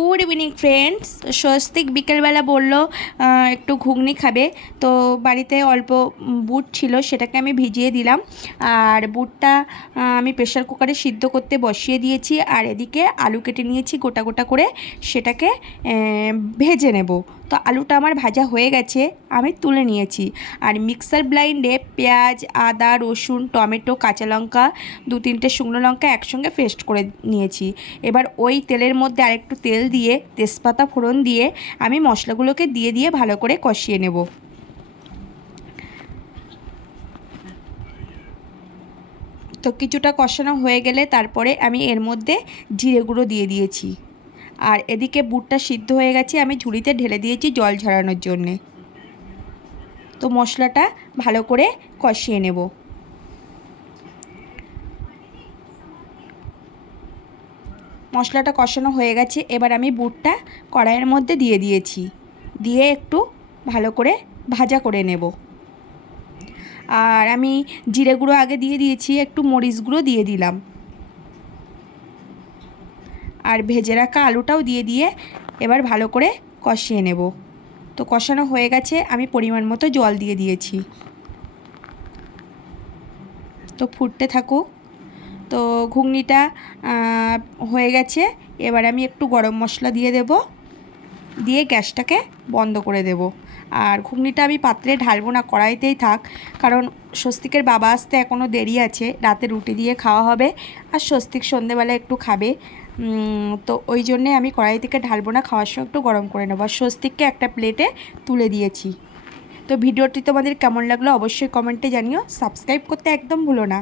Good evening friends. Swastik বিকেলবেলা বলল একটু ঘুগনি খাবে, তো বাড়িতে অল্প বুট ছিল, সেটাকে আমি ভিজিয়ে দিলাম। আর বুটটা আমি প্রেশার কুকারে সিদ্ধ করতে বসিয়ে দিয়েছি। আর এদিকে আলু কেটে নিয়েছি গোটা গোটা করে, সেটাকে ভেজে নেব। তো আলুটা আমার ভাজা হয়ে গেছে, আমি তুলে নিয়েছি। আর মিক্সার ব্লাইন্ডে পেঁয়াজ, আদা, রসুন, টমেটো, কাঁচা লঙ্কা, 2-3টে শুকনো লঙ্কা একসঙ্গে পেস্ট করে নিয়েছি। এবার ওই তেলের মধ্যে আরেকটু তেল দিয়ে তেজপাতা ফোড়ন দিয়ে আমি মশলাগুলোকে দিয়ে ভালো করে কষিয়ে নেব। তো কিছুটা কষানো হয়ে গেলে তারপরে আমি এর মধ্যে জিরে গুঁড়ো দিয়ে দিয়েছি। আর এদিকে বুটটা সিদ্ধ হয়ে গেছে, আমি ঝুড়িতে ঢেলে দিয়েছি জল ঝরানোর জন্যে। তো মশলাটা ভালো করে কষিয়ে নেব। মশলাটা কষানো হয়ে গেছে, এবার আমি বুটটা কড়াইয়ের মধ্যে দিয়ে দিয়েছি, দিয়ে একটু ভালো করে ভাজা করে নেব। আর আমি জিরে গুঁড়ো আগে দিয়ে দিয়েছি, একটু মরিচ গুঁড়ো দিয়ে দিলাম। আর ভেজে রাখা আলুটাও দিয়ে এবার ভালো করে কষিয়ে নেব। তো কষানো হয়ে গেছে, আমি পরিমাণ মতো জল দিয়ে দিয়েছি। তো ফুটতে থাকুক। তো ঘুগনিটা হয়ে গেছে, এবার আমি একটু গরম মশলা দিয়ে দেব, দিয়ে গ্যাসটাকে বন্ধ করে দেব। আর ঘুগনিটা আমি পাত্রে ঢালবো না, কড়াইতেই থাক, কারণ স্বস্তিকের বাবা আসতে এখনও দেরি আছে, রাতে রুটি দিয়ে খাওয়া হবে। আর স্বস্তিক সন্ধেবেলা একটু খাবে, তো ওই জন্যে আমি কড়াই থেকে ঢালবো না, খাওয়ার সময় একটু গরম করে নেবো। আর স্বস্তিককে একটা প্লেটে তুলে দিয়েছি। তো ভিডিওটি তোমাদের কেমন লাগলো অবশ্যই কমেন্টে জানিও। সাবস্ক্রাইব করতে একদম ভুলো না।